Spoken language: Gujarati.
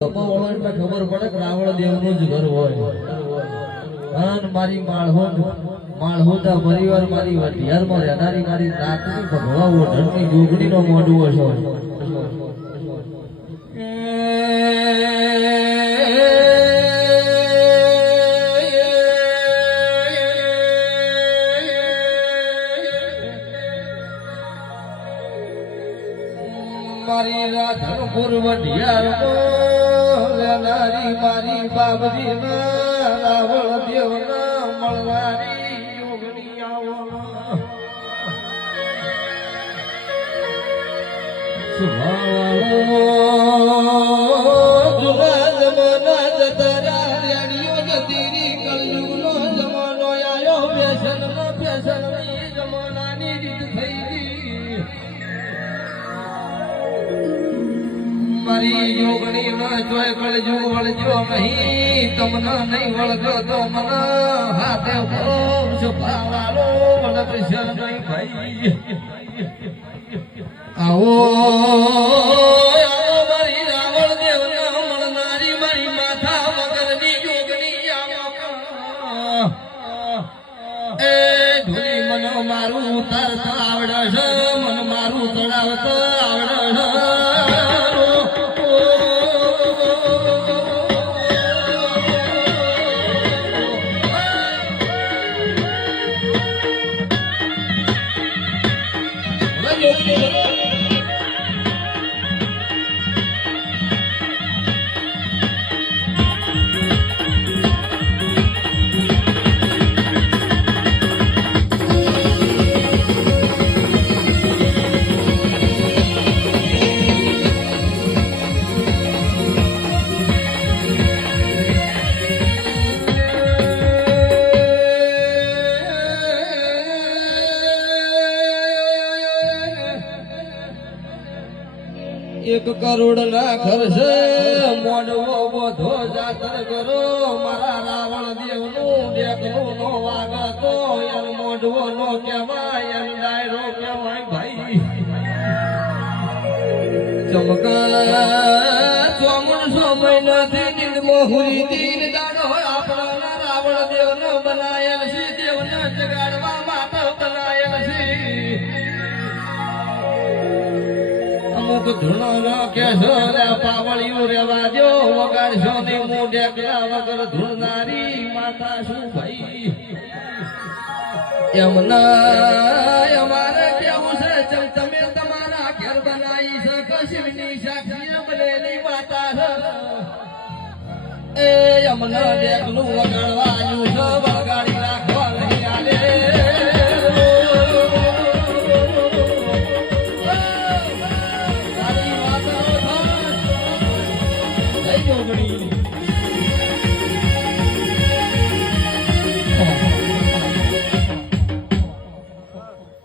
ખબર પડે કે રાવણ દેવનું જ ઘર હોય અન મારી માળહોતા પરિવાર મારી વઢિયારમાં રહેનારી મારી નાતની ભગવાઓ ધનની જોગણીનો મોઢવો છો મારી રાધનપુર વઢિયારમાં નારી મારી બાબરી ના રાવળ દેવ ના મળવાની યોગણી આવો જુના જમાના જતા રેડિયો ગતિરી કલયુગ નો જમાનો આયો ફેશન ની જમાનાની રીત થઈ ગઈ મારી યોગણી ન જોય કળજુગ વળજો નહીં તમને નહીં વળજો તો મને હાથે ભોમ છુપાવાલો વળગશે નહીં ભાઈ આવો મારી રાવણ દેવ મળનારી મારી માથા મગરની યોગણી આવો એ ધૂળી મને મારું ઉતારતા આવડે છે મને મારું ચડાવતા આવડે છે એક કરોડ ના ખર્ચે મોડવો બધો જાતર કરો મારા રાવણ દેવ નું ડેકનું નો વાગતો યાર મોડવો નો કહેવાય યાર ડાયરો કહેવાય ભાઈ ચમકા ચોમણ સમયનાથી નિર્મો હુરી દીન દાડો આપણા રાવણ દેવ નો બનાયેલ છે દેવ ને જગાડવા માટે બનાયેલ છે અમુક ધૂણો ન કેશો રે પાવળિયું રેવા દો વગાડશો ને હું ડેકલા વગર ધૂણનારી માતા શું ભાઈ એમના અમારે કેવું છે ચમ તમે તમારા ઘેર બનાવી છે કશીની સાક્ષી બનેલી માતા છે એ અમને ડેકલું વગાડવાનું છે